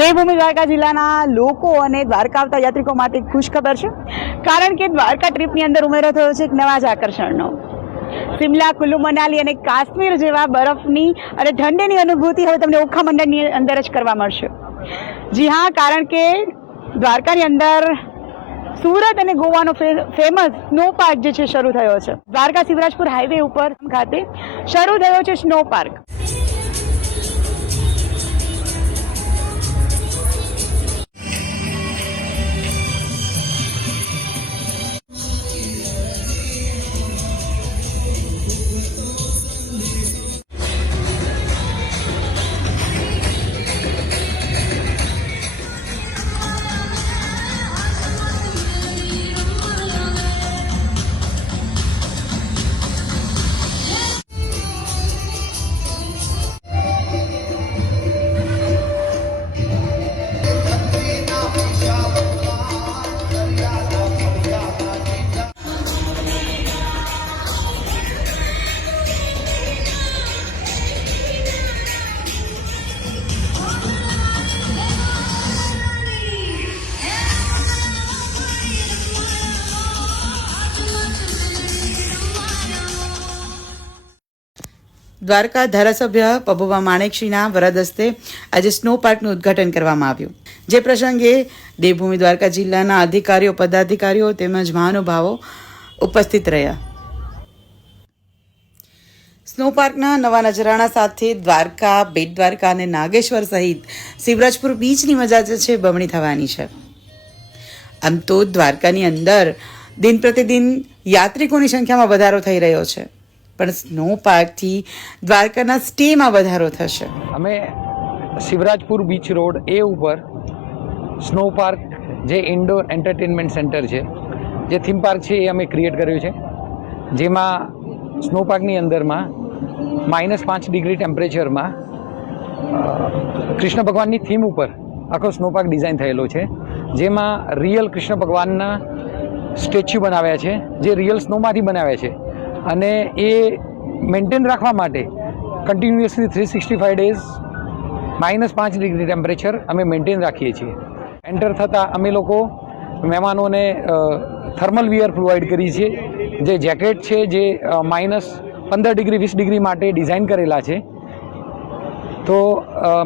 દેવભૂમિ દ્વારકા જિલ્લાના લોકો અને દ્વારકા આવતા યાત્રિકો માટે ખુશખબર છે, કારણ કે દ્વારકા ટ્રીપની અંદર ઉમેરો થયો છે એક નવા જ આકર્ષણનો. શિમલા, કુલ્લુ મનાલી અને કાશ્મીર જેવા બરફની અને ઠંડીની અનુભૂતિ હવે તમને ઓખા મંડળની અંદર જ કરવા મળશે. જી હા, કારણ કે દ્વારકાની અંદર સુરત અને ગોવાનો ફેમસ સ્નો પાર્ક જે છે શરૂ થયો છે. દ્વારકા શિવરાજપુર હાઈવે ઉપર ખાતે શરૂ થયો છે સ્નો પાર્ક. દ્વારકા ધારાસભ્ય પબુભા માણેકશીના વરદ હસ્તે આજે સ્નો પાર્કનું ઉદ્ઘાટન કરવામાં આવ્યું, જે પ્રસંગે દેવભૂમિ દ્વારકા જિલ્લાના અધિકારીઓ, પદાધિકારીઓ તેમજ મહાનુભાવો ઉપસ્થિત રહ્યા. સ્નો પાર્કના નવા નજરાણા સાથે દ્વારકા, બેટ દ્વારકા અને નાગેશ્વર સહિત શિવરાજપુર બીચની મજા જે છે બમણી થવાની છે. આમ તો દ્વારકાની અંદર દિન પ્રતિદિન યાત્રિકોની સંખ્યામાં વધારો થઈ રહ્યો છે, પણ સ્નો પાર્કથી દ્વારકાના સ્ટેમાં વધારો થશે. અમે શિવરાજપુર બીચ રોડ એ ઉપર સ્નો પાર્ક, જે ઇન્ડોર એન્ટરટેનમેન્ટ સેન્ટર છે, જે થીમ પાર્ક છે, એ અમે ક્રિએટ કર્યું છે. જેમાં સ્નો પાર્કની અંદરમાં -5 ડિગ્રી ટેમ્પરેચરમાં કૃષ્ણ ભગવાનની થીમ ઉપર આખો સ્નો પાર્ક ડિઝાઇન થયેલો છે. જેમાં રિયલ કૃષ્ણ ભગવાનના સ્ટેચ્યુ બનાવ્યા છે, જે રિયલ સ્નોમાંથી બનાવ્યા છે, અને એ મેન્ટેન રાખવા માટે કન્ટિન્યુઅસલી 365 ડેઝ -5 ડિગ્રી ટેમ્પરેચર અમે મેન્ટેન રાખીએ છીએ. એન્ટર થતાં અમે લોકો મહેમાનોને થર્મલ વિયર પ્રોવાઈડ કરીએ છીએ, જે જેકેટ છે, જે -15 ડિગ્રી 20 ડિગ્રી માટે ડિઝાઇન કરેલા છે. તો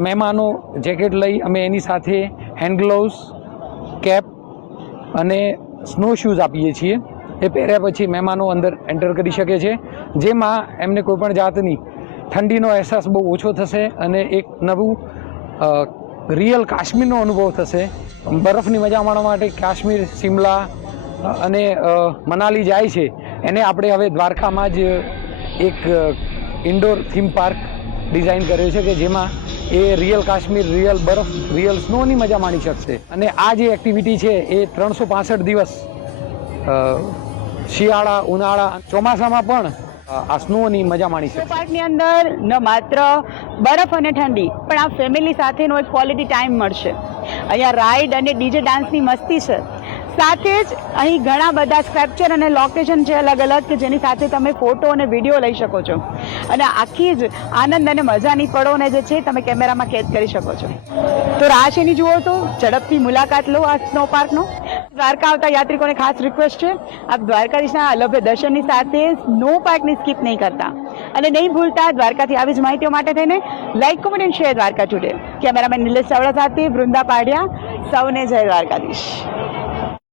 મહેમાનો જેકેટ લઈ અમે એની સાથે હેન્ડ ગ્લોવ્સ, કેપ અને સ્નો શૂઝ આપીએ છીએ. એ પહેર્યા પછી મહેમાનો અંદર એન્ટર કરી શકે છે, જેમાં એમને કોઈપણ જાતની ઠંડીનો અહેસાસ બહુ ઓછો થશે અને એક નવું રિયલ કાશ્મીરનો અનુભવ થશે. બરફની મજા માણવા માટે કાશ્મીર, શિમલા અને મનાલી જાય છે, એને આપણે હવે દ્વારકામાં જ એક ઇન્ડોર થીમ પાર્ક ડિઝાઇન કર્યો છે, કે જેમાં એ રિયલ કાશ્મીર, રિયલ બરફ, રિયલ સ્નોની મજા માણી શકશે. અને આ જે એક્ટિવિટી છે એ 365 દિવસ શિયાળા, ઉનાળા, ચોમાસામાં પણ આ સ્નોની મજા માણી શકે. પાર્કની અંદર ન માત્ર બરફ અને ઠંડી, પણ આ ફેમિલી સાથેનો એક ક્વોલિટી ટાઈમ મળશે. અહીંયા રાઈડ અને ડીજે ડાન્સની મસ્તી છે. સાથે જ અહીં ઘણા બધા સ્કેપ્ચર અને લોકેશન છે અલગ અલગ, કે જેની સાથે તમે ફોટો અને વિડીયો લઈ શકો છો, અને આખી જ આનંદ અને મજાની પળોને જે છે તમે કેમેરામાં કેદ કરી શકો છો. તો રાહ શેની જુઓ તો ઝડપથી મુલાકાત લો આ સ્નો પાર્કનો. દ્વારકા આવતા યાત્રિકોને ખાસ રિક્વેસ્ટ છે, આપ દ્વારકાધીશના અલભ્ય દર્શનની સાથે સ્નો પાર્કની સ્કીપ નહીં કરતા, અને નહીં ભૂલતા દ્વારકાથી આવી જ માહિતીઓ માટે થઈને like, comment and share Dwarka today. Cameraman Nilesh Chavda સાથે વૃંદા પાડિયા. સૌને જય દ્વારકાધીશ.